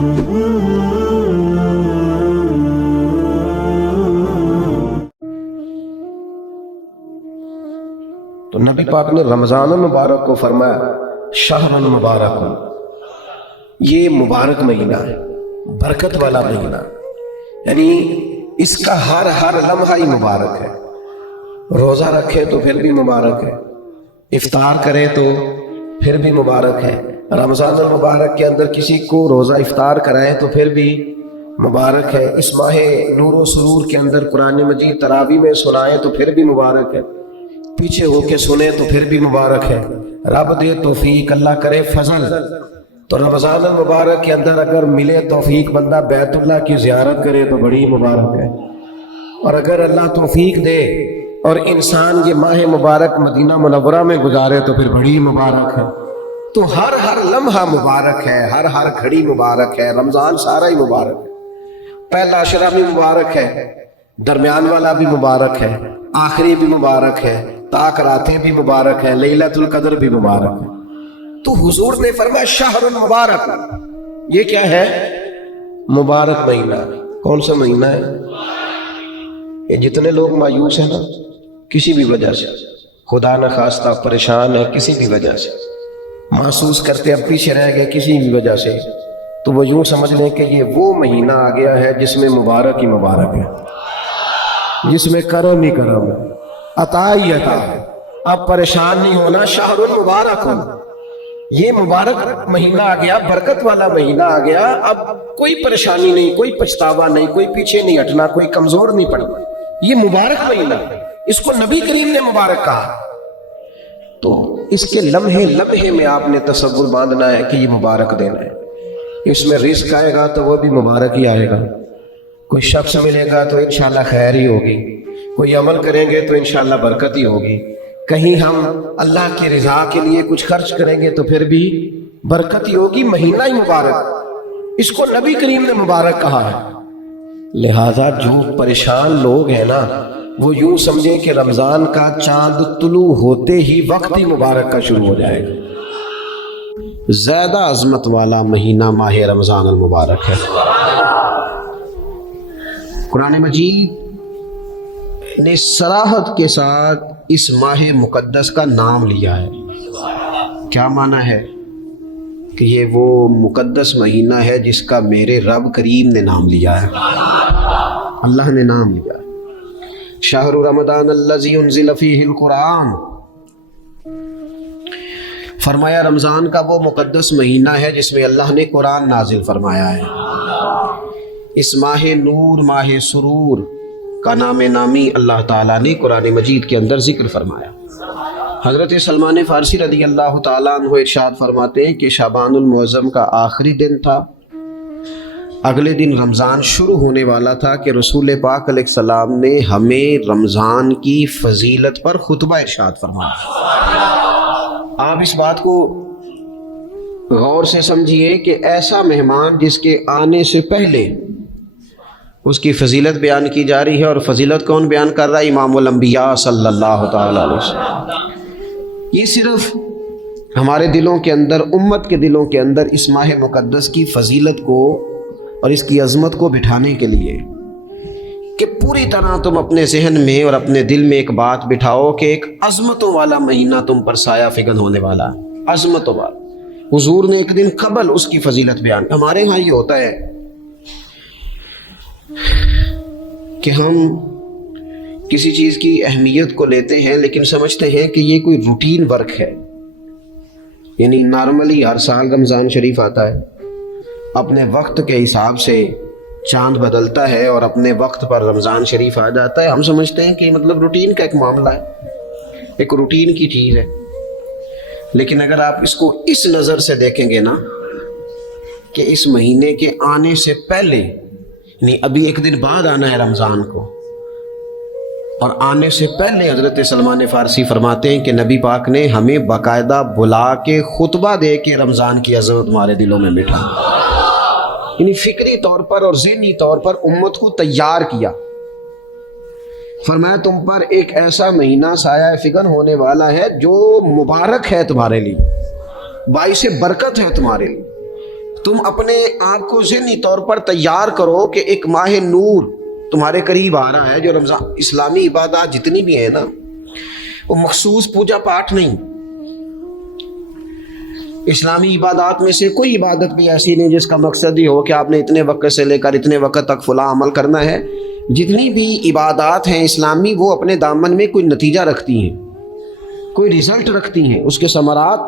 تو نبی پاک نے رمضان المبارک کو فرمایا شہر المبارک، یہ مبارک مہینہ ہے، برکت والا مہینہ، یعنی اس کا ہر لمحہ ہی مبارک ہے۔ روزہ رکھے تو پھر بھی مبارک ہے، افطار کرے تو پھر بھی مبارک ہے۔ رمضان المبارک کے اندر کسی کو روزہ افطار کرائے تو پھر بھی مبارک ہے۔ اس ماہ نور و سرور کے اندر قرآن مجید تراویح میں سنائے تو پھر بھی مبارک ہے، پیچھے ہو کے سنے تو پھر بھی مبارک ہے۔ رب دے توفیق، اللہ کرے فضل، تو رمضان المبارک کے اندر اگر ملے توفیق بندہ بیت اللہ کی زیارت کرے تو بڑی مبارک ہے، اور اگر اللہ توفیق دے اور انسان یہ ماہ مبارک مدینہ منورہ میں گزارے تو پھر بڑی مبارک ہے۔ تو ہر لمحہ مبارک ہے، ہر گھڑی مبارک ہے۔ رمضان سارا ہی مبارک ہے، پہلا عشرہ بھی مبارک ہے، درمیان والا بھی مبارک ہے، آخری بھی مبارک ہے، تاک راتیں بھی مبارک ہے، لیلۃ القدر بھی مبارک ہے۔ تو حضور نے فرمایا شہر المبارک، یہ کیا ہے؟ مبارک مہینہ۔ کون سا مہینہ ہے؟ یہ جتنے لوگ مایوس ہیں نا کسی بھی وجہ سے، خدا نہ خواستہ پریشان ہے کسی بھی وجہ سے، محسوس کرتے اب پیچھے رہ گئے کسی بھی وجہ سے، تو وہ یوں سمجھ لیں کہ یہ وہ مہینہ آ گیا ہے جس میں مبارک ہی مبارک ہے، جس میں کرم ہی کرم ہے، عطا ہی عطا ہے۔ اب پریشان نہیں ہونا، شہر المبارک ہو، یہ مبارک مہینہ آ گیا، برکت والا مہینہ آ گیا، اب کوئی پریشانی نہیں، کوئی پچھتاوا نہیں، کوئی پیچھے نہیں ہٹنا، کوئی کمزور نہیں پڑنا، یہ مبارک مہینہ، اس کو نبی کریم نے مبارک کہا۔ تو اس کے لمحے میں آپ نے تصور باندھنا ہے کہ یہ مبارک دن ہے، اس میں رزق آئے گا تو وہ بھی مبارک ہی آئے گا، کوئی شخص ملے گا تو انشاءاللہ خیر ہی ہوگی، کوئی عمل کریں گے تو انشاءاللہ برکت ہی ہوگی، کہیں ہم اللہ کی رضا کے لیے کچھ خرچ کریں گے تو پھر بھی برکت ہی ہوگی، مہینہ ہی مبارک، اس کو نبی کریم نے مبارک کہا ہے۔ لہذا جو پریشان لوگ ہیں نا وہ یوں سمجھیں کہ رمضان کا چاند طلوع ہوتے ہی وقت ہی مبارک کا شروع ہو جائے گا۔ زیادہ عظمت والا مہینہ ماہ رمضان المبارک ہے۔ قرآن مجید نے صراحت کے ساتھ اس ماہ مقدس کا نام لیا ہے۔ کیا معنی ہے؟ کہ یہ وہ مقدس مہینہ ہے جس کا میرے رب کریم نے نام لیا ہے، اللہ نے نام لیا ہے۔ شہر رمضان الذی انزل فیہ القرآن، فرمایا رمضان کا وہ مقدس مہینہ ہے جس میں اللہ نے قرآن نازل فرمایا ہے۔ اس ماہ نور، ماہ سرور کا نام نامی اللہ تعالیٰ نے قرآن مجید کے اندر ذکر فرمایا۔ حضرت سلمان فارسی رضی اللہ تعالیٰ عنہ ارشاد فرماتے ہیں کہ شعبان المعظم کا آخری دن تھا، اگلے دن رمضان شروع ہونے والا تھا کہ رسول پاک علیہ السلام نے ہمیں رمضان کی فضیلت پر خطبہ ارشاد فرمایا۔ آپ اس بات کو غور سے سمجھیے کہ ایسا مہمان جس کے آنے سے پہلے اس کی فضیلت بیان کی جا رہی ہے، اور فضیلت کون بیان کر رہا ہے؟ امام الانبیاء صلی اللہ تعالیٰ علیہ وسلم۔ یہ صرف ہمارے دلوں کے اندر، امت کے دلوں کے اندر اس ماہ مقدس کی فضیلت کو اور اس کی عظمت کو بٹھانے کے لیے کہ پوری طرح تم اپنے ذہن میں اور اپنے دل میں ایک بات بٹھاؤ کہ ایک عظمتوں والا مہینہ تم پر سایہ فگن ہونے والا ہے، عظمتوں والا۔ حضور نے ایک دن قبل اس کی فضیلت بیان۔ ہمارے ہاں یہ ہوتا ہے کہ ہم کسی چیز کی اہمیت کو لیتے ہیں لیکن سمجھتے ہیں کہ یہ کوئی روٹین ورک ہے، یعنی نارملی ہر سال رمضان شریف آتا ہے، اپنے وقت کے حساب سے چاند بدلتا ہے اور اپنے وقت پر رمضان شریف آ جاتا ہے۔ ہم سمجھتے ہیں کہ مطلب روٹین کا ایک معاملہ ہے، ایک روٹین کی چیز ہے، لیکن اگر آپ اس کو اس نظر سے دیکھیں گے نا کہ اس مہینے کے آنے سے پہلے، یعنی ابھی ایک دن بعد آنا ہے رمضان کو، اور آنے سے پہلے حضرت سلمان فارسی فرماتے ہیں کہ نبی پاک نے ہمیں باقاعدہ بلا کے خطبہ دے کے رمضان کی عظمت ہمارے دلوں میں بٹھا، یعنی فکری طور پر اور ذہنی طور پر امت کو تیار کیا۔ فرمایا تم پر ایک ایسا مہینہ سایہ فگن ہونے والا ہے جو مبارک ہے تمہارے لیے، باعث برکت ہے تمہارے لیے، تم اپنے آپ کو ذہنی طور پر تیار کرو کہ ایک ماہ نور تمہارے قریب آ رہا ہے. جو رمضان، اسلامی عبادات جتنی بھی ہیں نا، وہ مخصوص پوجا پاٹ نہیں. اسلامی عبادات میں سے کوئی عبادت بھی ایسی نہیں جس کا مقصد ہی ہو کہ آپ نے اتنے وقت سے لے کر اتنے وقت تک فلاں عمل کرنا ہے. جتنی بھی عبادات ہیں اسلامی، وہ اپنے دامن میں کوئی نتیجہ رکھتی ہیں، کوئی رزلٹ رکھتی ہیں. اس کے ثمرات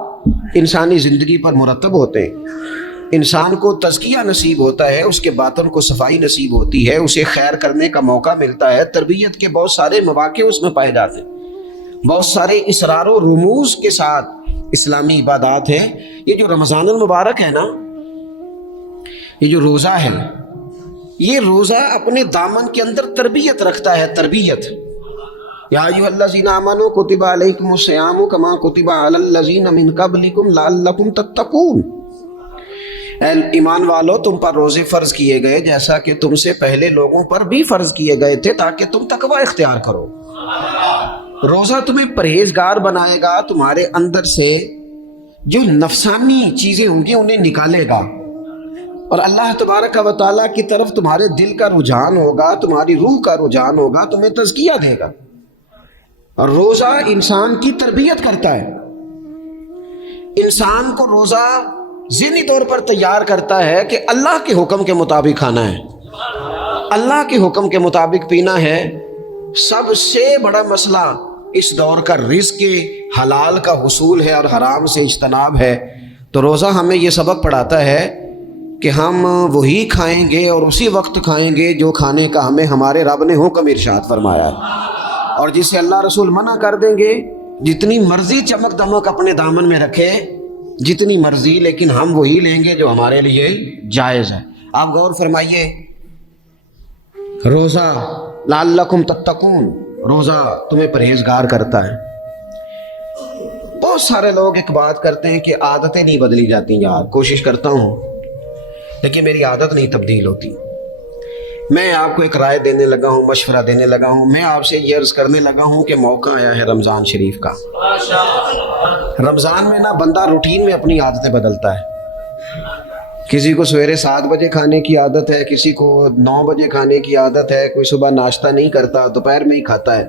انسانی زندگی پر مرتب ہوتے ہیں. انسان کو تزکیہ نصیب ہوتا ہے، اس کے باطن کو صفائی نصیب ہوتی ہے، اسے خیر کرنے کا موقع ملتا ہے. تربیت کے بہت سارے مواقع اس میں پائے جاتے ہیں. بہت سارے اسرار و رموز کے ساتھ اسلامی عبادات ہیں. یہ جو رمضان المبارک ہے نا، یہ جو روزہ ہے، یہ روزہ اپنے دامن کے اندر تربیت رکھتا ہے. تربیت، یا ایھا الذین آمنوا کتب علیکم الصیام کما کتب علی الذین من قبلکم لعلکم تتقون. اے ایمان والو، تم پر روزے فرض کیے گئے جیسا کہ تم سے پہلے لوگوں پر بھی فرض کیے گئے تھے تاکہ تم تقوی اختیار کرو. روزہ تمہیں پرہیزگار بنائے گا، تمہارے اندر سے جو نفسانی چیزیں ہوں گی انہیں نکالے گا، اور اللہ تبارک و تعالیٰ کی طرف تمہارے دل کا رجحان ہوگا، تمہاری روح کا رجحان ہوگا، تمہیں تزکیہ دے گا. اور روزہ انسان کی تربیت کرتا ہے. انسان کو روزہ ذہنی طور پر تیار کرتا ہے کہ اللہ کے حکم کے مطابق کھانا ہے، اللہ کے حکم کے مطابق پینا ہے. سب سے بڑا مسئلہ اس دور کا رزق کے حلال کا حصول ہے اور حرام سے اجتناب ہے. تو روزہ ہمیں یہ سبق پڑھاتا ہے کہ ہم وہی کھائیں گے اور اسی وقت کھائیں گے جو کھانے کا ہمیں ہمارے رب نے حکم ارشاد فرمایا ہے، اور جسے اللہ رسول منع کر دیں گے. جتنی مرضی چمک دمک اپنے دامن میں رکھے، جتنی مرضی، لیکن ہم وہی لیں گے جو ہمارے لیے جائز ہے. آپ غور فرمائیے، روزہ لعلکم تتقون، روزہ تمہیں پرہیزگار کرتا ہے. بہت سارے لوگ ایک بات کرتے ہیں کہ عادتیں نہیں بدلی جاتی. یار کوشش کرتا ہوں لیکن میری عادت نہیں تبدیل ہوتی. میں آپ کو ایک رائے دینے لگا ہوں، مشورہ دینے لگا ہوں. میں آپ سے یہ عرض کرنے لگا ہوں کہ موقع آیا ہے رمضان شریف کا. رمضان میں نا بندہ روٹین میں اپنی عادتیں بدلتا ہے. کسی کو سویرے 7 بجے کھانے کی عادت ہے، کسی کو 9 بجے کھانے کی عادت ہے، کوئی صبح ناشتہ نہیں کرتا، دوپہر میں ہی کھاتا ہے.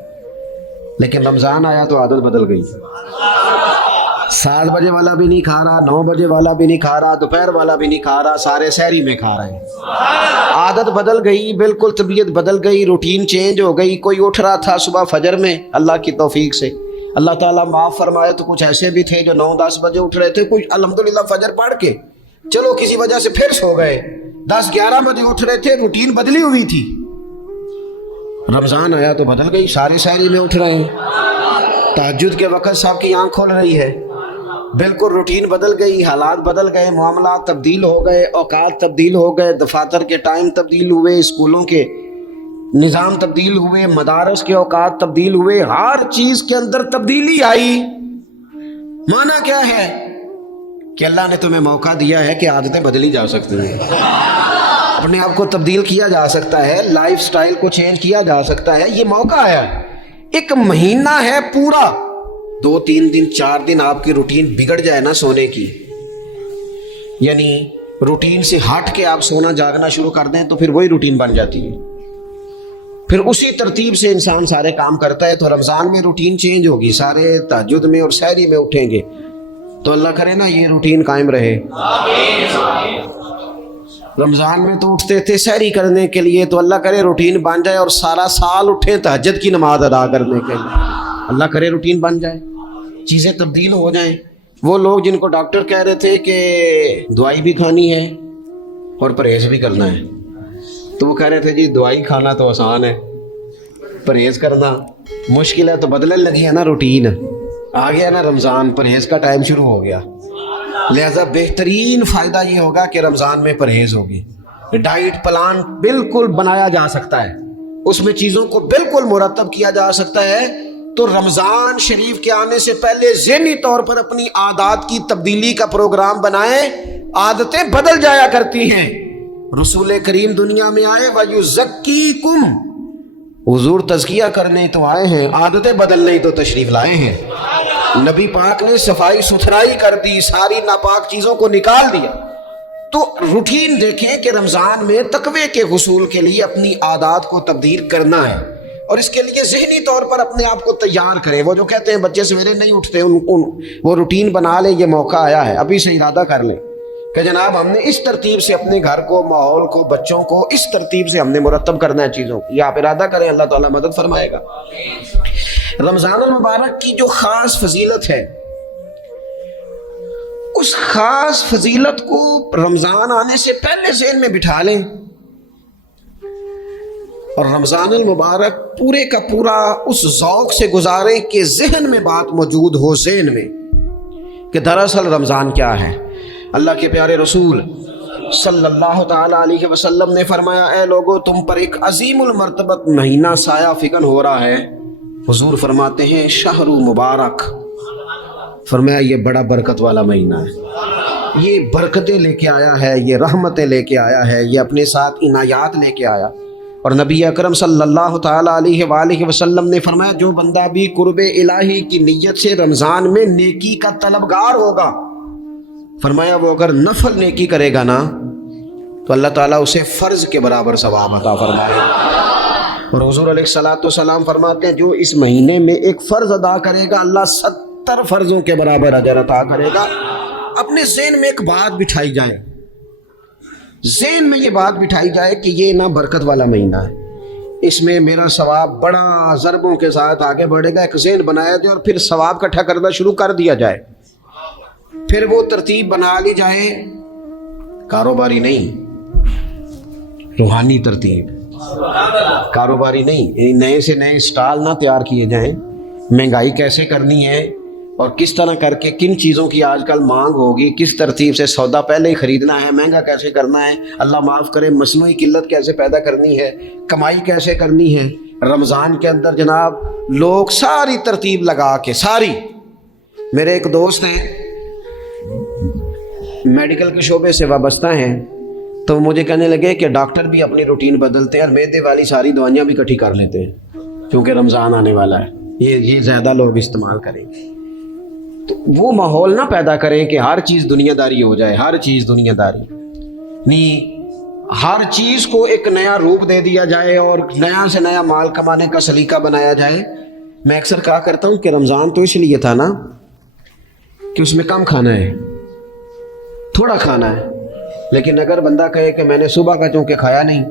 لیکن رمضان آیا تو عادت بدل گئی. 7 بجے والا بھی نہیں کھا رہا، 9 بجے والا بھی نہیں کھا رہا، دوپہر والا بھی نہیں کھا رہا، سارے سحری میں کھا رہے ہیں. عادت بدل گئی، بالکل طبیعت بدل گئی، روٹین چینج ہو گئی. کوئی اٹھ رہا تھا صبح فجر میں، اللہ کی توفیق سے اللہ تعالیٰ معاف فرمائے تو کچھ ایسے بھی تھے جو 9-10 بجے اٹھ رہے تھے، کچھ الحمدللہ فجر پڑھ کے چلو کسی وجہ سے پھر سو گئے، 10-11 بجے اٹھ رہے تھے، روٹین بدلی ہوئی تھی. رمضان آیا تو بدل گئی، سارے سحری میں اٹھ رہے ہیں، تہجد کے وقت سب کی آنکھ کھول رہی ہے. بالکل روٹین بدل گئی، حالات بدل گئے، معاملات تبدیل ہو گئے، اوقات تبدیل ہو گئے، دفاتر کے ٹائم تبدیل ہوئے، اسکولوں کے نظام تبدیل ہوئے، مدارس کے اوقات تبدیل ہوئے، ہر چیز کے اندر تبدیلی آئی. معنی کیا ہے؟ کہ اللہ نے تمہیں موقع دیا ہے کہ عادتیں بدلی جا سکتی ہیں، اپنے آپ کو تبدیل کیا جا سکتا ہے، لائف سٹائل کو چینج کیا جا سکتا ہے. یہ موقع ہے. ایک مہینہ ہے پورا، 2-3 دن 4 دن آپ کی روٹین بگڑ جائے نا سونے کی، یعنی روٹین سے ہٹ کے آپ سونا جاگنا شروع کر دیں تو پھر وہی روٹین بن جاتی ہے. پھر اسی ترتیب سے انسان سارے کام کرتا ہے. تو رمضان میں روٹین چینج ہوگی، سارے تہجد میں اور سحری میں اٹھیں گے. تو اللہ کرے نا یہ روٹین قائم رہے. رمضان میں تو اٹھتے تھے سحری کرنے کے لیے، تو اللہ کرے روٹین بن جائے اور سارا سال اٹھیں تہجد کی نماز ادا کرنے کے لیے. اللہ کرے روٹین بن جائے، چیزیں تبدیل ہو جائیں. وہ لوگ جن کو ڈاکٹر کہہ رہے تھے کہ دوائی بھی کھانی ہے اور پرہیز بھی کرنا ہے، تو وہ کہہ رہے تھے جی دوائی کھانا تو آسان ہے، پرہیز کرنا مشکل ہے. تو بدلنے لگی ہے نا روٹین، آ گیا نا رمضان، پرہیز کا ٹائم شروع ہو گیا. لہذا بہترین فائدہ یہ ہوگا کہ رمضان میں پرہیز ہوگی. ڈائٹ پلان بالکل بنایا جا سکتا ہے، اس میں چیزوں کو بالکل مرتب کیا جا سکتا ہے. تو رمضان شریف کے آنے سے پہلے ذہنی طور پر اپنی عادات کی تبدیلی کا پروگرام بنائیں. عادتیں بدل جایا کرتی ہیں. رسول کریم دنیا میں آئے وَيُزَكِّيكُمْ، حضور تزکیہ کرنے تو آئے ہیں، عادتیں بدلنے تو تشریف لائے ہیں. نبی پاک نے صفائی ستھرائی کر دی، ساری ناپاک چیزوں کو نکال دیا. تو روٹین دیکھیں کہ رمضان میں تقوی کے حصول کے لیے اپنی عادات کو تبدیل کرنا ہے، اور اس کے لیے ذہنی طور پر اپنے آپ کو تیار کریں۔ وہ جو کہتے ہیں بچے سویرے نہیں اٹھتے، وہ روٹین بنا لیں، یہ موقع آیا ہے، ابھی سے ارادہ کر لیں کہ جناب ہم نے اس ترتیب سے اپنے گھر کو، ماحول کو، بچوں کو اس ترتیب سے ہم نے مرتب کرنا ہے چیزوں کو۔ یہ آپ ارادہ کریں، اللہ تعالیٰ مدد فرمائے گا۔ رمضان المبارک کی جو خاص فضیلت ہے، اس خاص فضیلت کو رمضان آنے سے پہلے ذہن میں بٹھا لیں، اور رمضان المبارک پورے کا پورا اس ذوق سے گزاریں کہ ذہن میں بات موجود ہو، ذہن میں کہ دراصل رمضان کیا ہے۔ اللہ کے پیارے رسول صلی اللہ تعالی علیہ وسلم نے فرمایا، اے لوگو تم پر ایک عظیم المرتبت مہینہ سایہ فکن ہو رہا ہے۔ حضور فرماتے ہیں شہر مبارک، فرمایا یہ بڑا برکت والا مہینہ ہے، یہ برکتیں لے کے آیا ہے، یہ رحمتیں لے کے آیا ہے، یہ اپنے ساتھ عنایات لے کے آیا۔ اور نبی اکرم صلی اللہ تعالی علیہ وآلہ وسلم نے فرمایا جو بندہ بھی قرب الہی کی نیت سے رمضان میں نیکی کا طلبگار ہوگا، فرمایا وہ اگر نفل نیکی کرے گا نا تو اللہ تعالیٰ اسے فرض کے برابر ثواب عطا فرمائے۔ اور حضور علیہ الصلوۃ والسلام فرماتے ہیں جو اس مہینے میں ایک فرض ادا کرے گا اللہ 70 فرضوں کے برابر اجر عطا کرے گا۔ اپنے ذہن میں ایک بات بٹھائی جائے، ذہن میں یہ بات بٹھائی جائے کہ یہ نا برکت والا مہینہ ہے، اس میں میرا ثواب بڑا ضربوں کے ساتھ آگے بڑھے گا۔ ایک ذہن بنایا جائے اور پھر ثواب اکٹھا کرنا شروع کر دیا جائے، پھر وہ ترتیب بنا لی جائے، کاروباری نہیں، روحانی ترتیب، کاروباری نہیں، نئے سے نئے اسٹال نہ تیار کیے جائیں، مہنگائی کیسے کرنی ہے اور کس طرح کر کے کن چیزوں کی آج کل مانگ ہوگی، کس ترتیب سے سودا پہلے ہی خریدنا ہے، مہنگا کیسے کرنا ہے، اللہ معاف کرے مصنوعی قلت کیسے پیدا کرنی ہے، کمائی کیسے کرنی ہے۔ رمضان کے اندر جناب لوگ ساری ترتیب لگا کے، ساری، میرے ایک دوست ہیں میڈیکل کے شعبے سے وابستہ ہیں، تو مجھے کہنے لگے کہ ڈاکٹر بھی اپنی روٹین بدلتے ہیں اور معدے والی ساری دوائیاں بھی اکٹھی کر لیتے ہیں کیونکہ رمضان آنے والا ہے، یہ زیادہ لوگ استعمال کریں گے۔ تو وہ ماحول نہ پیدا کریں کہ ہر چیز دنیا داری ہو جائے، ہر چیز دنیا داری نہیں، ہر چیز کو ایک نیا روپ دے دیا جائے اور نیا سے نیا مال کمانے کا سلیقہ بنایا جائے۔ میں اکثر کہا کرتا ہوں کہ رمضان تو اس لیے تھا نا کہ اس میں کم کھانا ہے، تھوڑا کھانا ہے، لیکن اگر بندہ کہے کہ میں نے صبح کا چونکہ کھایا نہیں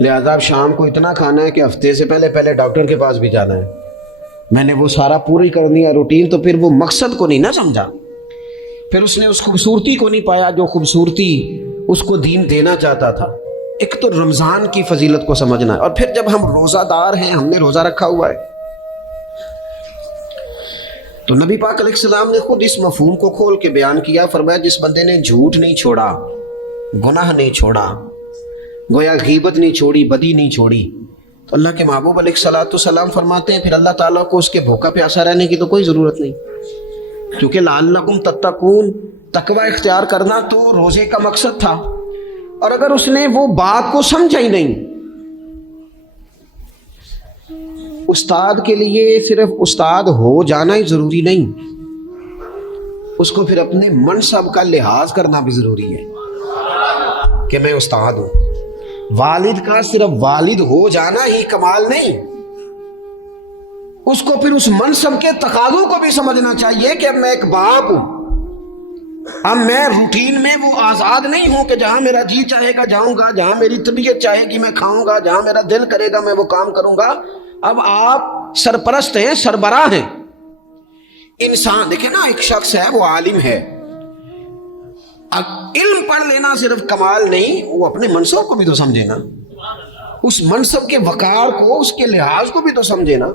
لہذا اب شام کو اتنا کھانا ہے کہ ہفتے سے پہلے ڈاکٹر کے پاس بھی جانا ہے، میں نے وہ سارا پوری کرنی ہے روٹین، تو پھر وہ مقصد کو نہیں نہ سمجھا، پھر اس نے اس خوبصورتی کو نہیں پایا جو خوبصورتی اس کو دین دینا چاہتا تھا۔ ایک تو رمضان کی فضیلت کو سمجھنا ہے، اور پھر جب ہم روزہ دار ہیں، ہم نے روزہ رکھا ہوا ہے، تو نبی پاک علیہ السلام نے خود اس مفہوم کو کھول کے بیان کیا، فرمایا جس بندے نے جھوٹ نہیں چھوڑا، گناہ نہیں چھوڑا، گویا غیبت نہیں چھوڑی، بدی نہیں چھوڑی، تو اللہ کے محبوب علیہ الصلوۃ والسلام فرماتے ہیں پھر اللہ تعالیٰ کو اس کے بھوکا پیاسا رہنے کی تو کوئی ضرورت نہیں، کیونکہ لعلکم تتقون، تقوی اختیار کرنا تو روزے کا مقصد تھا۔ اور اگر اس نے وہ بات کو سمجھا ہی نہیں، استاد کے لیے صرف استاد ہو جانا ہی ضروری نہیں، اس کو پھر اپنے منصب کا لحاظ کرنا بھی ضروری ہے کہ میں استاد ہوں۔ والد کا صرف والد ہو جانا ہی کمال نہیں، اس کو پھر اس منصب کے تقاضوں کو بھی سمجھنا چاہیے کہ اب میں ایک باپ ہوں، اب میں روٹین میں وہ آزاد نہیں ہوں کہ جہاں میرا جی چاہے گا جاؤں گا، جہاں میری طبیعت چاہے گی میں کھاؤں گا، جہاں میرا دل کرے گا میں وہ کام کروں گا۔ اب آپ سرپرست ہیں، سربراہ ہیں۔ انسان دیکھیں نا، ایک شخص ہے وہ عالم ہے، اب علم پڑھ لینا صرف کمال نہیں، وہ اپنے منصب کو بھی تو سمجھے نا، اس منصب کے وقار کو، اس کے لحاظ کو بھی تو سمجھے نا۔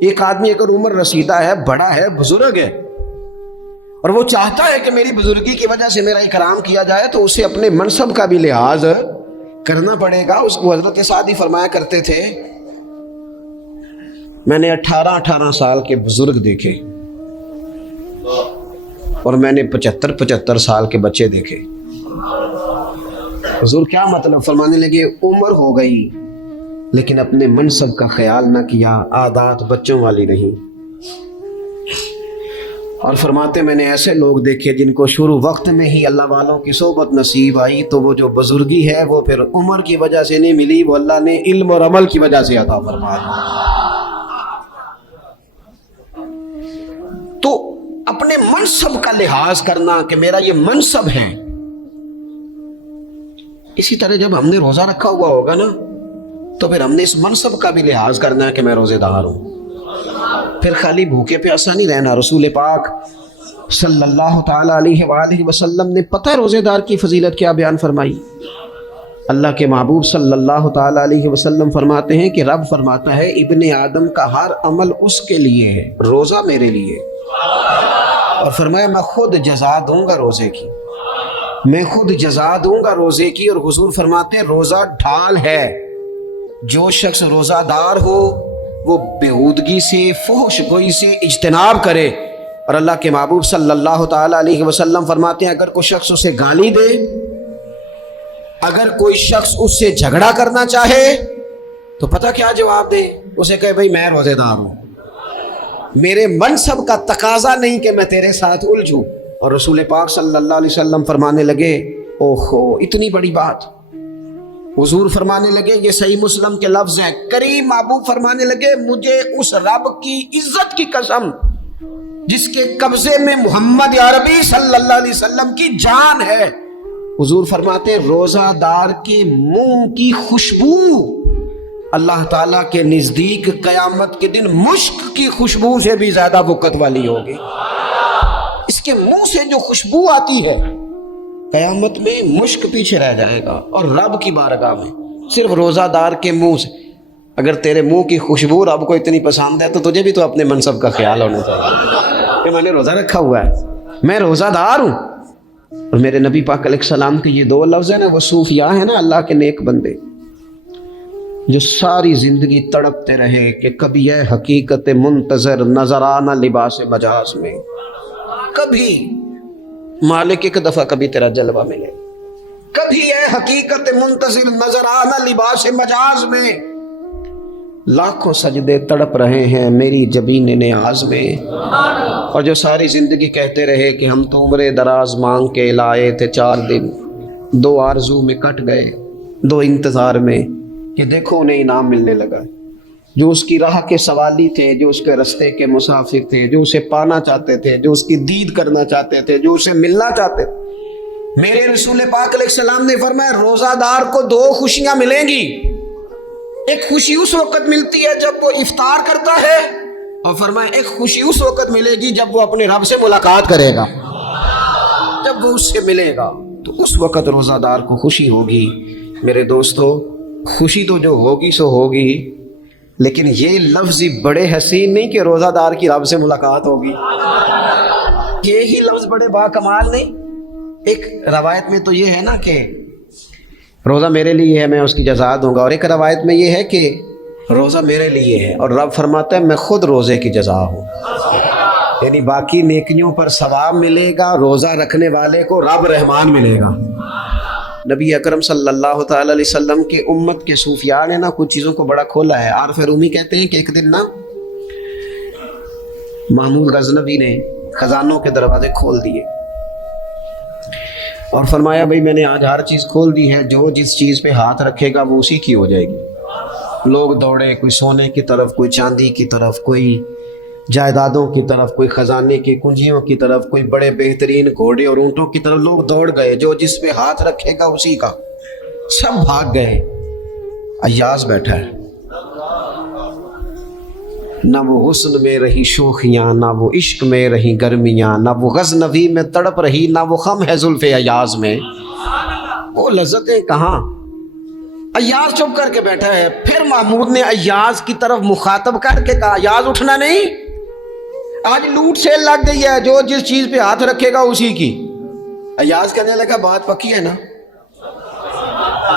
ایک آدمی اگر عمر رسیدہ ہے، بڑا ہے، بزرگ ہے، اور وہ چاہتا ہے کہ میری بزرگی کی وجہ سے میرا اکرام کیا جائے، تو اسے اپنے منصب کا بھی لحاظ کرنا پڑے گا۔ اس کو حضرت سعدی فرمایا کرتے تھے میں نے 18 سال کے بزرگ دیکھے اور میں نے 75 سال کے بچے دیکھے۔ حضور کیا مطلب؟ فرمانے لگے عمر ہو گئی لیکن اپنے منصب کا خیال نہ کیا، عادات بچوں والی نہیں۔ اور فرماتے میں نے ایسے لوگ دیکھے جن کو شروع وقت میں ہی اللہ والوں کی صحبت نصیب آئی تو وہ جو بزرگی ہے وہ پھر عمر کی وجہ سے نہیں ملی، وہ اللہ نے علم اور عمل کی وجہ سے عطا فرمایا۔ تو اپنے منصب کا لحاظ کرنا کہ میرا یہ منصب ہے، اسی طرح جب ہم نے روزہ رکھا ہوا ہوگا نا تو پھر ہم نے اس منصب کا بھی لحاظ کرنا ہے کہ میں روزے دار ہوں۔ پھر خالی بھوکے پیاسا نہیں رہنا۔ رسول پاک صلی اللہ تعالی علیہ وآلہ وسلم نے پتہ ہے روزے دار کی فضیلت کیا بیان فرمائی؟ اللہ کے محبوب صلی اللہ تعالی علیہ وسلم فرماتے ہیں کہ رب فرماتا ہے ابن آدم کا ہر عمل اس کے لیے ہے، روزہ میرے لیے، اور فرمایا میں خود جزا دوں گا روزے کی، میں خود جزا دوں گا روزے کی۔ اور حضور فرماتے ہیں روزہ ڈھال ہے، جو شخص روزہ دار ہو وہ بےہودگی سے، فحش گوئی سے اجتناب کرے۔ اور اللہ کے محبوب صلی اللہ تعالی علیہ وسلم فرماتے ہیں اگر کوئی شخص اسے گالی دے، اگر کوئی شخص اس سے جھگڑا کرنا چاہے تو پتہ کیا جواب دے؟ اسے کہے بھائی میں روزے دار ہوں، میرے منصب کا تقاضا نہیں کہ میں تیرے ساتھ الجھوں۔ اور رسول پاک صلی اللہ علیہ وسلم فرمانے لگے اوہو اتنی بڑی بات۔ حضور فرمانے لگے، یہ صحیح مسلم کے لفظ ہیں، کریم محبوب فرمانے لگے مجھے اس رب کی عزت کی قسم جس کے قبضے میں محمد عربی صلی اللہ علیہ وسلم کی جان ہے، حضور فرماتے روزہ دار کے منہ کی خوشبو اللہ تعالیٰ کے نزدیک قیامت کے دن مشک کی خوشبو سے بھی زیادہ بکت والی ہوگی۔ اس کے منہ سے جو خوشبو آتی ہے قیامت میں مشک پیچھے رہ جائے گا، اور رب کی بارگاہ میں صرف روزہ دار کے منہ سے۔ اگر تیرے منہ کی خوشبو رب کو اتنی پسند ہے تو تجھے بھی تو اپنے منصب کا خیال ہونا چاہیے کہ میں نے روزہ رکھا ہوا ہے، میں روزہ دار ہوں۔ اور میرے نبی پاک علیہ السلام کے یہ دو لفظ ہیں نا، وہ صوفیاء ہیں نا، اللہ کے نیک بندے جو ساری زندگی تڑپتے رہے کہ کبھی یہ حقیقت منتظر نظر آنا لباس مجاز میں، کبھی مالک ایک دفعہ کبھی تیرا جلوہ ملے، کبھی یہ حقیقت منتظر نظر آنا لباس مجاز میں۔ لاکھوں سجدے تڑپ رہے ہیں میری جبین نیاز میں، اور جو ساری زندگی کہتے رہے کہ ہم تو عمر دراز مانگ کے لائے تھے 4 دن، 2 آرزو میں کٹ گئے، 2 انتظار میں کہ دیکھو انہیں انعام ملنے لگا۔ جو اس کی راہ کے سوالی تھے، جو اس کے رستے کے مسافر تھے، جو اسے پانا چاہتے تھے، جو اس کی دید کرنا چاہتے تھے، جو اسے ملنا چاہتے تھے، میرے رسول پاک علیہ السلام نے فرمایا روزہ دار کو 2 خوشیاں ملیں گی۔ ایک خوشی اس وقت ملتی ہے جب وہ افطار کرتا ہے، اور فرمایا ایک خوشی اس وقت ملے گی جب وہ اپنے رب سے ملاقات کرے گا، جب وہ اس سے ملے گا تو اس وقت روزہ دار کو خوشی ہوگی۔ میرے دوستو خوشی تو جو ہوگی سو ہوگی، لیکن یہ لفظ بڑے حسین نہیں کہ روزہ دار کی رب سے ملاقات ہوگی، یہی لفظ بڑے باکمال نہیں۔ ایک روایت میں تو یہ ہے نا کہ روزہ میرے لیے ہے میں اس کی جزا دوں گا، اور ایک روایت میں یہ ہے کہ روزہ میرے لیے ہے اور رب فرماتا ہے میں خود روزے کی جزا ہوں، یعنی باقی نیکیوں پر ثواب ملے گا، روزہ رکھنے والے کو رب رحمان ملے گا۔ نبی اکرم صلی اللہ تعالی علیہ وسلم کی امت کے صوفیاء نے نا کچھ چیزوں کو بڑا کھولا ہے۔ عارف رومی کہتے ہیں کہ ایک دن نا محمود غزنوی نے خزانوں کے دروازے کھول دیے اور فرمایا بھئی میں نے آج ہر چیز کھول دی ہے، جو جس چیز پہ ہاتھ رکھے گا وہ اسی کی ہو جائے گی۔ لوگ دوڑے، کوئی سونے کی طرف، کوئی چاندی کی طرف، کوئی جائیدادوں کی طرف، کوئی خزانے کی کنجیوں کی طرف، کوئی بڑے بہترین گھوڑے اور اونٹوں کی طرف، لوگ دوڑ گئے، جو جس پہ ہاتھ رکھے گا اسی کا۔ سب بھاگ گئے، ایاز بیٹھا ہے، نہ وہ حسن میں رہی شوخیاں، نہ وہ عشق میں رہی گرمیاں، نہ وہ غزنوی میں تڑپ رہی، نہ وہ خم ہے زلف ایاز میں، وہ لذتیں کہاں۔ ایاز چپ کر کے بیٹھا ہے۔ پھر محمود نے ایاز کی طرف مخاطب کر کے کہا ایاز اٹھنا نہیں، آج لوٹ سیل لگ گئی ہے، جو جس چیز پہ ہاتھ رکھے گا اسی کی۔ ایاز کہنے لگا بات پکی ہے نا؟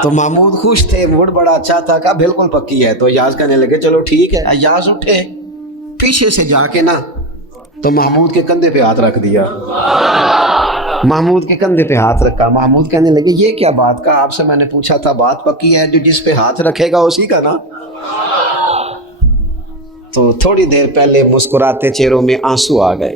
تو محمود خوش تھے، موڈ بڑا اچھا تھا، کہا بالکل پکی ہے۔ تو ایاز کہنے لگے چلو ٹھیک ہے۔ ایاز اٹھے، پیچھے سے جا کے نا تو محمود کے کندھے پہ ہاتھ رکھ دیا، محمود کے کندھے پہ ہاتھ رکھا۔ محمود کہنے لگے یہ کیا بات کا، آپ سے میں نے پوچھا تھا بات پکی ہے، جو جس پہ ہاتھ رکھے گا اسی کا نا۔ تو تھوڑی دیر پہلے مسکراتے چہروں میں آنسو آ گئے،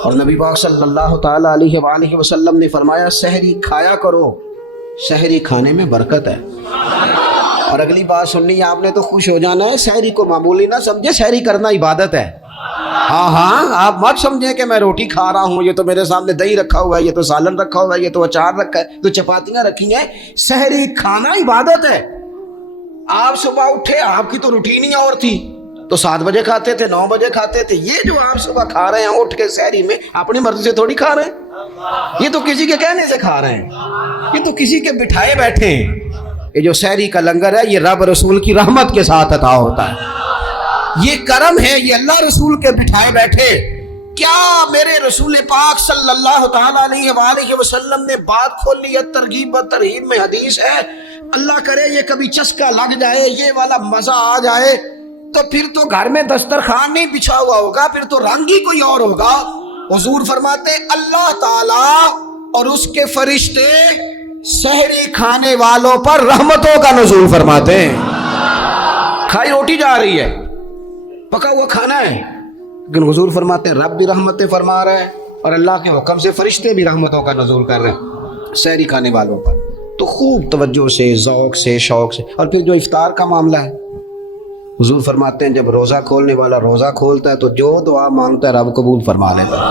اور نبی پاک صلی اللہ تعالیٰ علیہ وآلہ وسلم نے فرمایا سحری کھایا کرو، سحری کھانے میں برکت ہے۔ اور اگلی بات سننی ہے آپ نے تو خوش ہو جانا ہے، سحری کو معمولی نہ سمجھے، سحری کرنا عبادت ہے۔ ہاں آپ مت سمجھیں کہ میں روٹی کھا رہا ہوں، یہ تو میرے سامنے دہی رکھا ہوا ہے، یہ تو سالن رکھا ہوا ہے، یہ تو اچار رکھا ہے، تو چپاتیاں رکھی ہیں۔ سحری کھانا عبادت ہے۔ آپ صبح اٹھے، آپ کی تو روٹین ہی اور تھی، تو 7 بجے کھاتے تھے، 9 بجے کھاتے تھے۔ یہ جو آپ صبح کھا رہے ہیں اٹھ کے سحری میں، اپنی مرضی سے تھوڑی کھا رہے ہیں، یہ تو کسی کے کہنے سے کھا رہے ہیں، یہ تو کسی کے بٹھائے بیٹھے ہیں۔ یہ جو سحری کا لنگر ہے، یہ رب رسول کی رحمت کے ساتھ عطا ہوتا ہے، یہ کرم ہے، یہ اللہ رسول کے بٹھائے بیٹھے۔ کیا میرے رسول پاک صلی اللہ تعالیٰ علیہ وآلہ وسلم نے بات کھول لی ہے، ترغیب و ترہیب میں حدیث ہے، اللہ کرے یہ کبھی چسکا لگ جائے، یہ والا مزہ آ جائے، تو پھر تو گھر میں دسترخوان نہیں بچھا ہوا ہوگا، پھر تو رنگ ہی کوئی اور ہوگا۔ حضور فرماتے اللہ تعالیٰ اور اس کے فرشتے سحری کھانے والوں پر رحمتوں کا نزول فرماتے ہیں۔ کھائی روٹی جا رہی ہے، پکا ہوا کھانا ہے، لیکن حضور فرماتے ہیں رب بھی رحمتیں فرما رہا ہے اور اللہ کے حکم سے فرشتے بھی رحمتوں کا نزول کر رہے ہیں سحری کھانے والوں پر۔ تو خوب توجہ سے، ذوق سے، شوق سے۔ اور پھر جو افطار کا معاملہ ہے، حضور فرماتے ہیں جب روزہ کھولنے والا روزہ کھولتا ہے تو جو دعا مانگتا ہے رب قبول فرما لیتا ہے۔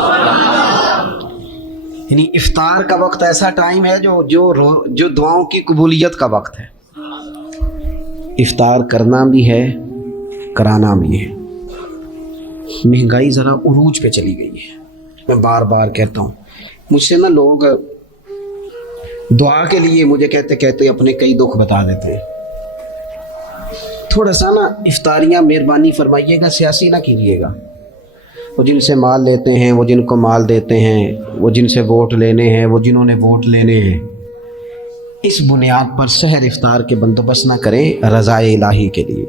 یعنی افطار کا وقت ایسا ٹائم ہے جو دعاؤں کی قبولیت کا وقت ہے۔ افطار کرنا بھی ہے، کرانا بھی ہے۔ مہنگائی ذرا عروج پہ چلی گئی ہے، میں بار بار کہتا ہوں، مجھ سے نا لوگ دعا کے لیے مجھے کہتے اپنے کئی دکھ بتا دیتے ہیں۔ تھوڑا سا نا افطاریاں مہربانی فرمائیے گا، سیاسی نہ کیجیے گا۔ وہ جن سے مال لیتے ہیں، وہ جن کو مال دیتے ہیں، وہ جن سے ووٹ لینے ہیں، وہ جنہوں نے ووٹ لینے ہیں، اس بنیاد پر سحر افطار کے بندوبست نہ کریں رضا الہی کے لیے۔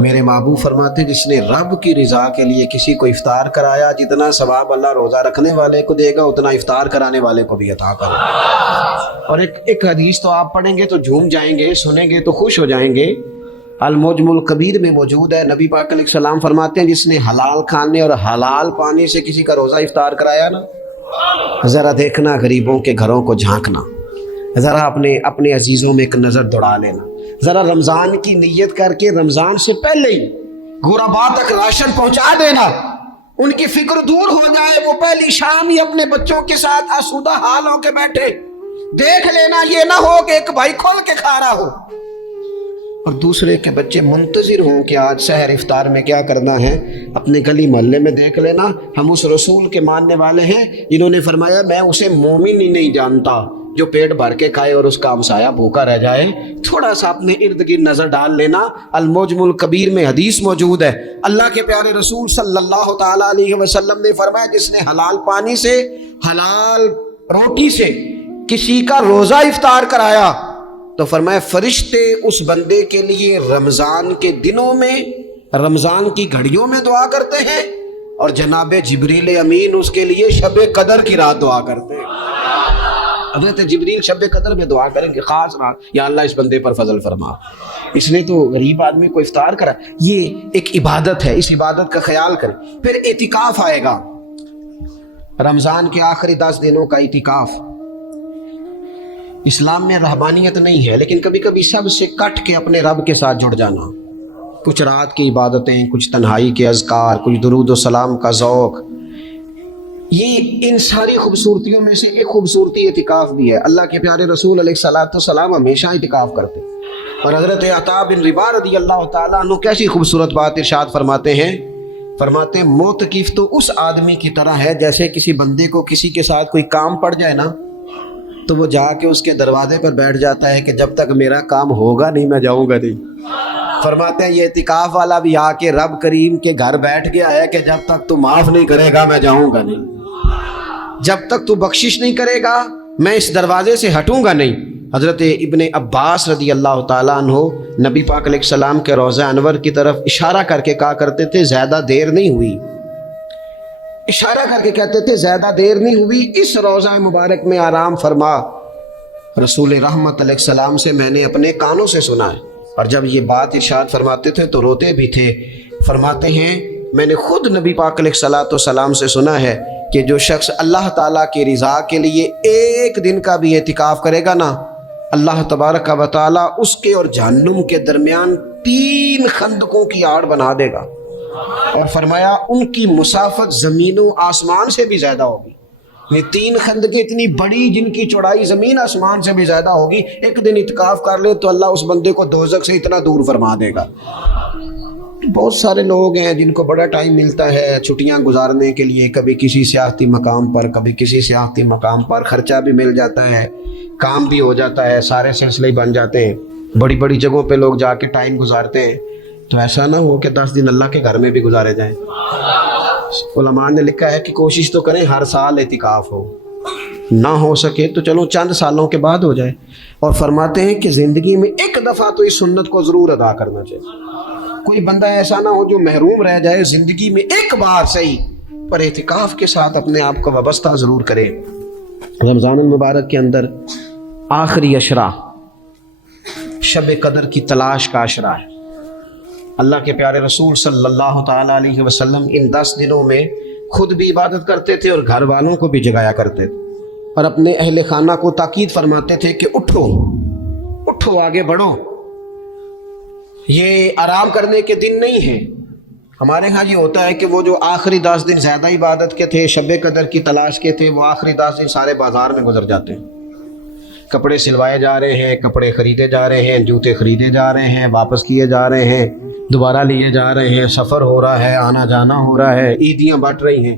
میرے محبوب فرماتے جس نے رب کی رضا کے لیے کسی کو افطار کرایا، جتنا ثواب اللہ روزہ رکھنے والے کو دے گا اتنا افطار کرانے والے کو بھی عطا کرے گا۔ اور ایک حدیث تو آپ پڑھیں گے تو جھوم جائیں گے، سنیں گے تو خوش ہو جائیں گے، المعجم الکبیر میں موجود ہے۔ نبی پاک علیہ السلام فرماتے ہیں جس نے حلال کھانے اور حلال پانی سے کسی کا روزہ افطار کرایا نا، ذرا دیکھنا غریبوں کے گھروں کو جھانکنا، ذرا اپنے عزیزوں میں ایک نظر دوڑا لینا، ذرا رمضان کی نیت کر کے رمضان سے پہلے ہی غربا تک راشن پہنچا دینا، ان کی فکر دور ہو جائے، وہ پہلی شام ہی اپنے بچوں کے ساتھ آسودہ حال ہو کے بیٹھے۔ دیکھ لینا یہ نہ ہو کہ ایک بھائی کھول کے کھا رہا ہو اور دوسرے کے بچے منتظر ہوں کہ آج سحر افطار میں کیا کرنا ہے۔ اپنے گلی محلے میں دیکھ لینا، ہم اس رسول کے ماننے والے ہیں جنہوں نے فرمایا میں اسے مومن ہی نہیں جانتا جو پیٹ بھر کے کھائے اور اس کا ہمسایہ بھوکا رہ جائے۔ تھوڑا سا اپنے ارد گرد نظر ڈال لینا، المعجم الکبیر میں حدیث موجود ہے۔ اللہ کے پیارے رسول صلی اللہ تعالیٰ علیہ وسلم نے فرمایا جس نے حلال پانی سے، حلال روٹی سے کسی کا روزہ افطار کرایا تو فرمایا فرشتے اس بندے کے لیے رمضان کے دنوں میں، رمضان کی گھڑیوں میں دعا کرتے ہیں، اور جناب جبریل امین اس کے لیے شب قدر کی رات دعا کرتے ہیں۔ حضرت جبریل شب قدر میں دعا کریں گے خاص رات، یا اللہ اس بندے پر فضل فرما، اس نے تو غریب آدمی کو افطار کرا۔ یہ ایک عبادت ہے، اس عبادت کا خیال کریں۔ پھر اعتکاف آئے گا، رمضان کے آخری 10 دنوں کا اعتکاف۔ اسلام میں رہبانیت نہیں ہے، لیکن کبھی کبھی سب سے کٹ کے اپنے رب کے ساتھ جڑ جانا، کچھ رات کی عبادتیں، کچھ تنہائی کے اذکار، کچھ درود و سلام کا ذوق، یہ ان ساری خوبصورتیوں میں سے ایک خوبصورتی اعتکاف بھی ہے۔ اللہ کے پیارے رسول علیہ الصلوۃ والسلام ہمیشہ اعتکاف کرتے، اور حضرت عطا بن رباح رضی اللہ تعالیٰ عنہ کیسی خوبصورت بات ارشاد فرماتے ہیں، فرماتے ہیں معتکف تو اس آدمی کی طرح ہے جیسے کسی بندے کو کسی کے ساتھ کوئی کام پڑ جائے نا تو وہ جا کے اس کے دروازے پر بیٹھ جاتا ہے کہ جب تک میرا کام ہوگا نہیں میں جاؤں گا نہیں۔ فرماتے ہیں یہ اعتکاف والا بھی آ کے رب کریم کے گھر بیٹھ گیا ہے کہ جب تک تو معاف نہیں کرے گا میں جاؤں گا نہیں، جب تک تو بخشش نہیں کرے گا میں اس دروازے سے ہٹوں گا نہیں۔ حضرت ابن عباس رضی اللہ تعالیٰ عنہ نبی پاک علیہ السلام کے روضہ انور کی طرف اشارہ کر کے کہا کرتے تھے زیادہ دیر نہیں ہوئی، اشارہ کر کے کہتے تھے زیادہ دیر نہیں ہوئی، اس روضہ مبارک میں آرام فرما۔ رسول رحمت علیہ السلام سے میں نے اپنے کانوں سے سنا ہے، اور جب یہ بات ارشاد فرماتے تھے تو روتے بھی تھے۔ فرماتے ہیں میں نے خود نبی پاک علیہ السلام سے سنا ہے کہ جو شخص اللہ تعالیٰ کی رضا کے لیے ایک دن کا بھی اعتکاف کرے گا نا، اللہ تبارک و تعالیٰ اس کے اور جہنم کے درمیان 3 خندقوں کی آڑ بنا دے گا، اور فرمایا ان کی مسافت زمین و آسمان سے بھی زیادہ ہوگی۔ یہ 3 خندقیں اتنی بڑی جن کی چوڑائی زمین آسمان سے بھی زیادہ ہوگی، ایک دن اعتکاف کر لے تو اللہ اس بندے کو دوزخ سے اتنا دور فرما دے گا۔ بہت سارے لوگ ہیں جن کو بڑا ٹائم ملتا ہے چھٹیاں گزارنے کے لیے، کبھی کسی سیاحتی مقام پر، کبھی کسی سیاحتی مقام پر، خرچہ بھی مل جاتا ہے، کام بھی ہو جاتا ہے، سارے سلسلے بن جاتے ہیں، بڑی بڑی جگہوں پہ لوگ جا کے ٹائم گزارتے ہیں۔ تو ایسا نہ ہو کہ 10 دن اللہ کے گھر میں بھی گزارے جائیں۔ علماء نے لکھا ہے کہ کوشش تو کریں ہر سال اعتکاف ہو، نہ ہو سکے تو چلو چند سالوں کے بعد ہو جائے، اور فرماتے ہیں کہ زندگی میں ایک دفعہ تو اس سنت کو ضرور ادا کرنا چاہیے۔ کوئی بندہ ایسا نہ ہو جو محروم رہ جائے، زندگی میں ایک بار صحیح پر اعتکاف کے ساتھ اپنے آپ کو وابستہ ضرور کرے۔ رمضان المبارک کے اندر آخری عشرہ شب قدر کی تلاش کا عشرہ ہے۔ اللہ کے پیارے رسول صلی اللہ تعالیٰ علیہ وسلم ان 10 دنوں میں خود بھی عبادت کرتے تھے اور گھر والوں کو بھی جگایا کرتے تھے، اور اپنے اہل خانہ کو تاکید فرماتے تھے کہ اٹھو اٹھو، آگے بڑھو، یہ آرام کرنے کے دن نہیں ہیں۔ ہمارے ہاں یہ ہوتا ہے کہ وہ جو آخری 10 دن زیادہ عبادت کے تھے، شب قدر کی تلاش کے تھے، وہ آخری 10 دن سارے بازار میں گزر جاتے ہیں، کپڑے سلوائے جا رہے ہیں، کپڑے خریدے جا رہے ہیں، جوتے خریدے جا رہے ہیں، واپس کیے جا رہے ہیں، دوبارہ لیے جا رہے ہیں، سفر ہو رہا ہے، آنا جانا ہو رہا ہے، عیدیاں بٹ رہی ہیں۔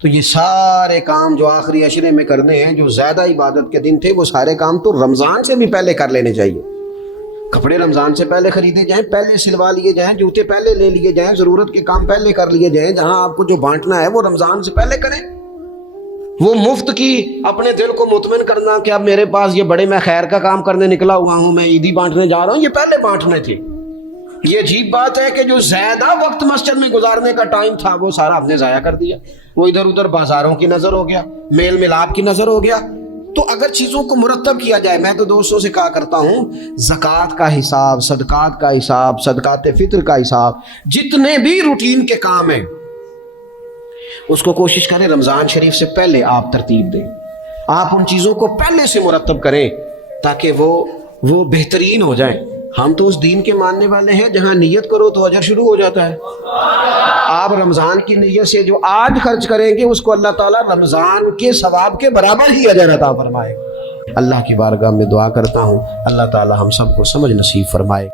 تو یہ سارے کام جو آخری عشرے میں کرنے ہیں، جو زیادہ عبادت کے دن تھے، وہ سارے کام تو رمضان سے بھی پہلے کر لینے چاہیے۔ کپڑے رمضان سے پہلے خریدے جائیں، پہلے سلوا لیے جائیں، جوتے پہلے لے لیے جائیں، ضرورت کے کام پہلے کر لیے جائیں، جہاں آپ کو جو بانٹنا ہے وہ رمضان سے پہلے کریں۔ وہ مفت کی اپنے دل کو مطمئن کرنا کہ اب میرے پاس یہ بڑے میں خیر کا کام کرنے نکلا ہوا ہوں، میں عیدی بانٹنے جا رہا ہوں، یہ پہلے بانٹنے تھے۔ یہ عجیب بات ہے کہ جو زیادہ وقت مسجد میں گزارنے کا ٹائم تھا وہ سارا ہم نے ضائع کر دیا، وہ ادھر ادھر بازاروں کی نظر ہو گیا، میل ملاپ کی نظر ہو گیا۔ تو اگر چیزوں کو مرتب کیا جائے، میں تو دوستوں سے کہا کرتا ہوں، زکوٰۃ کا حساب، صدقات کا حساب، صدقات فطر کا حساب، جتنے بھی روٹین کے کام ہیں اس کو کوشش کریں رمضان شریف سے پہلے آپ ترتیب دیں، آپ ان چیزوں کو پہلے سے مرتب کریں تاکہ وہ بہترین ہو جائیں۔ ہم تو اس دین کے ماننے والے ہیں جہاں نیت کرو تو اجر شروع ہو جاتا ہے۔ آپ رمضان کی نیت سے جو آج خرچ کریں گے اس کو اللہ تعالیٰ رمضان کے ثواب کے برابر ہی اجر عطا فرمائے۔ اللہ کی بارگاہ میں دعا کرتا ہوں اللہ تعالیٰ ہم سب کو سمجھ نصیب فرمائے۔